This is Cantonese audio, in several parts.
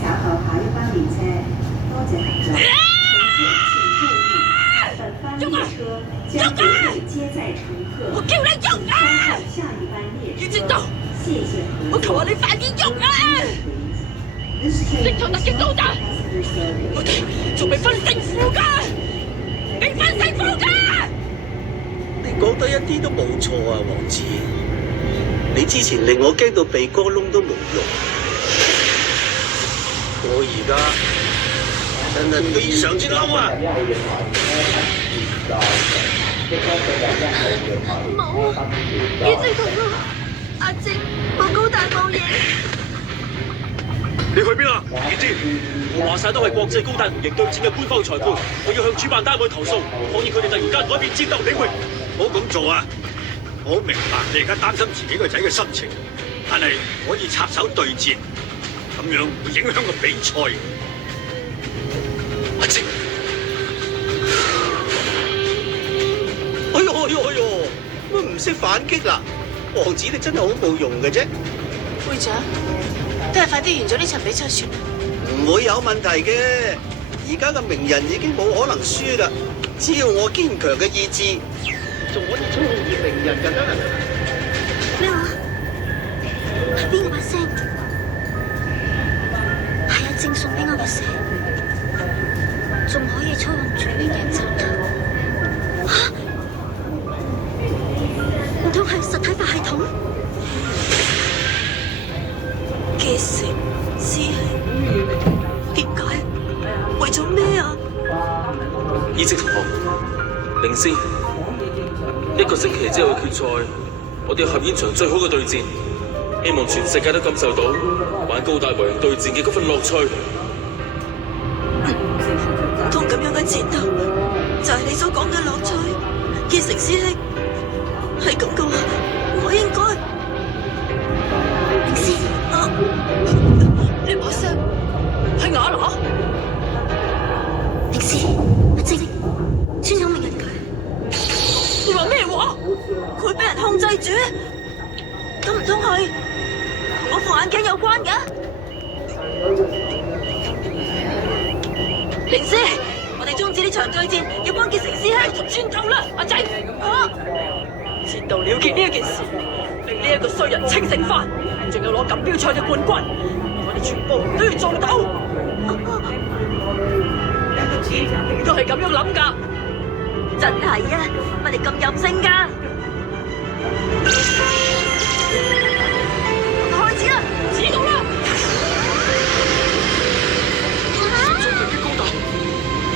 稍後下一班列車，多謝合作。乘客請注意，本班列車將不會接載乘客。我叫你喐啊！下一班列車。要知道，謝謝合作。我求下你快啲喐啊！識做特警高達，我哋仲未分勝負㗎，未分勝負㗎！你講得一啲都冇錯啊，王子。你之前令我驚到鼻哥窿都冇用，我而家真係非常之嬲啊！冇，一直同我阿晶冇高大冇嘢。你去邊啊？點知我話晒都係國際高達模型對戰嘅官方裁判，我要向主辦單位投訴，抗議佢哋突然間改變戰鬥領域。唔好咁做啊！我明白你而家擔心自己個仔嘅心情，但係可以插手對戰，咁樣會影響個比賽。阿晶，哎呦，乜唔識反擊啦？王子你真係好冇用嘅啫。會長，都係快啲完咗呢場比賽算啦。唔會有問題嘅，而家嘅鳴人已經冇可能輸啦。只要我堅強嘅意志，仲可以操控住鳴人就得啦。咩話？係邊個把聲？係阿正送俾我嘅蛇，仲可以操控住鳴人就得。嚇！唔通係實體化系統？嘅蛇師兄，點解？為咗咩啊？依職同學，靈師，一個星期之後嘅決賽，我哋要合演場最好嘅對戰，希望全世界都感受到玩高達模型對戰嘅嗰份樂趣。唔通咁樣嘅戰鬥就係你所講嘅樂趣？結成師兄係咁嘅話，我應該靈師啊！呢把聲係雅娜。靈師阿晶穿咗鳴人佢，你話咩話？佢俾人控制住，咁唔通係同我副眼鏡有關嘅？靈師，我哋終止呢場對戰，要幫結成師兄轉頭啦，阿仔。戰鬥了結呢一件事，令呢一個衰人清醒翻，仲有攞錦標賽嘅冠軍，我哋全部都要做到。你都係咁樣諗㗎？真係啊，乜你咁任性㗎？開始啦！知道啦。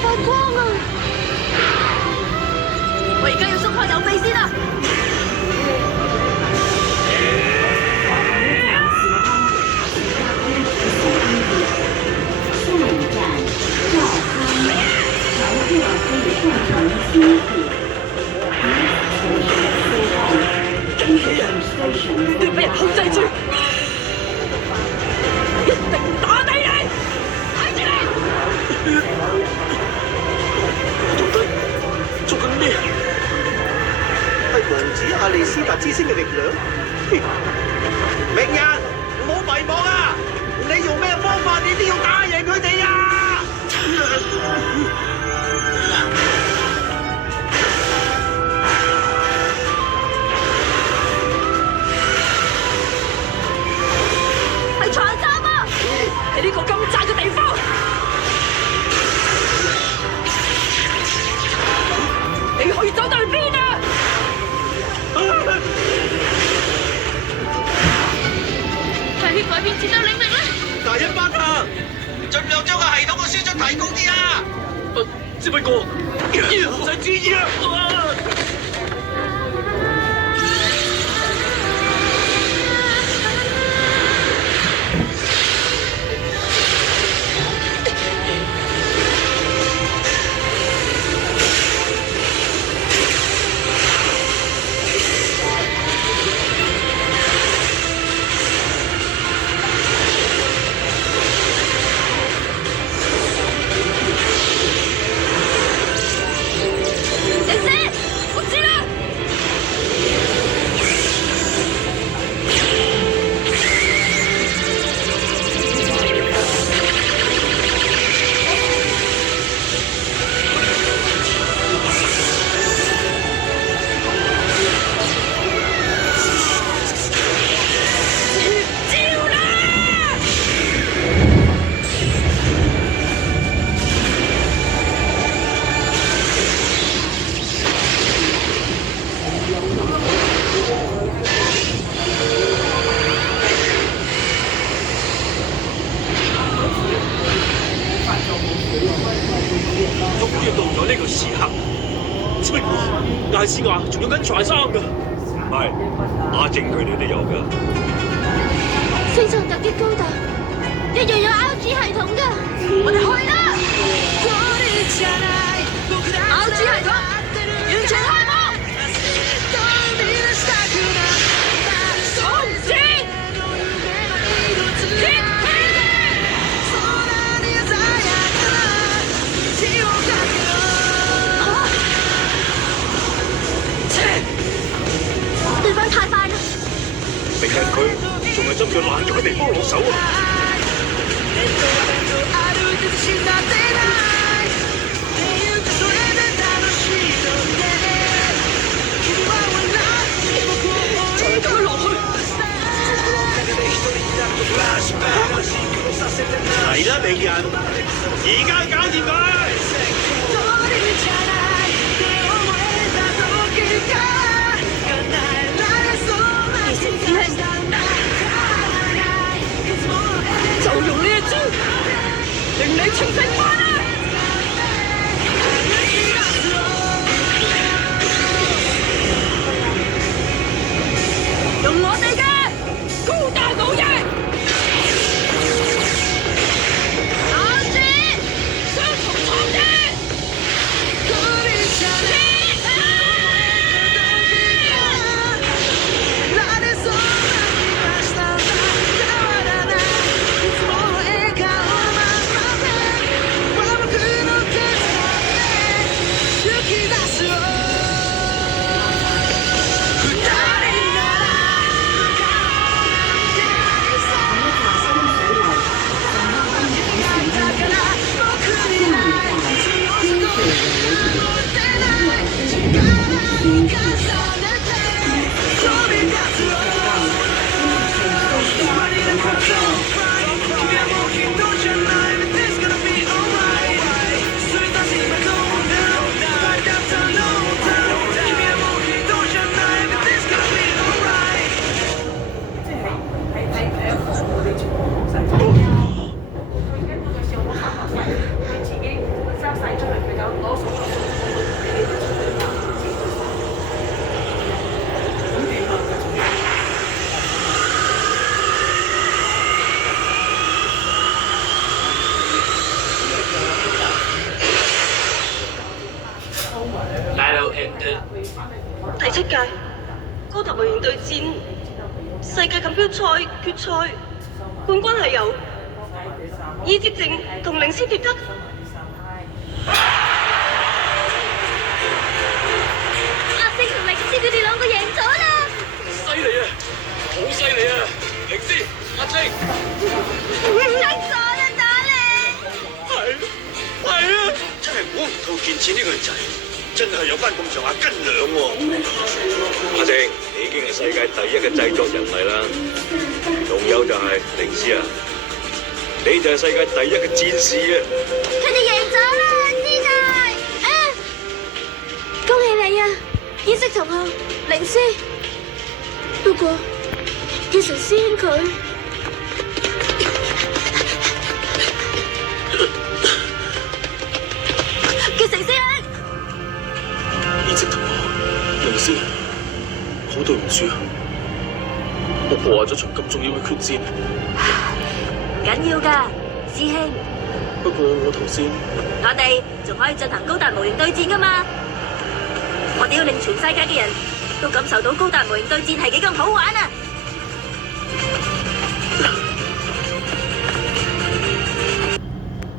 發光啊！我而家要鬆開右臂先啦。你俾人控制住，一定打低你！睇住你！到底做緊咩？係王子亞利斯達之星嘅力量？鳴人，唔好迷茫啊！你用咩方法，你都要打贏佢哋啊！係長衫啊！喺呢個咁窄嘅地方，你可以走到去邊啊？係去改變戰鬥領域啦！第一班啊，盡量將個系統嘅輸出提高啲啊！只不過唔使注意啊！靈師，時刻。只不過艾斯話仲用緊財衫㗎。係，阿正佢哋都有㗎。非常突擊高達一樣有 RG 系統㗎，我哋去啦 ！RG 系統完全開幕。對方太快啦！明日佢仲係針對爛咗嘅地方落手啊！再咁落去，嚟啦，明人，而家搞掂佢！就用呢一招，令你清醒翻啦！用我哋嘅高大武藝，RG雙重創擊！第7屆高達模型對戰世界錦標賽決賽冠軍係由伊之靜同領先奪得。阿星同領先佢哋兩個贏咗啦！犀利啊，好犀利啊！靈師，阿晶，得咗啦，打你！係啊，真係估唔到見錢呢個仔。真係有翻咁上下斤兩喎！阿正，你已經係世界第一嘅製作人嚟啦，仲有就係靈師啊，你就係世界第一嘅戰士啊！佢哋贏咗啦，師奶！恭喜你啊，意識同學，靈師。不過，結成師兄佢。結成師兄。意識同學，靈師，好對唔住啊，我破壞咗場咁重要嘅決戰。緊要㗎，師兄。不過我頭先，我哋仲可以進行高達模型對戰㗎嘛？我哋要令全世界嘅人都感受到高達模型對戰係幾咁好玩啊！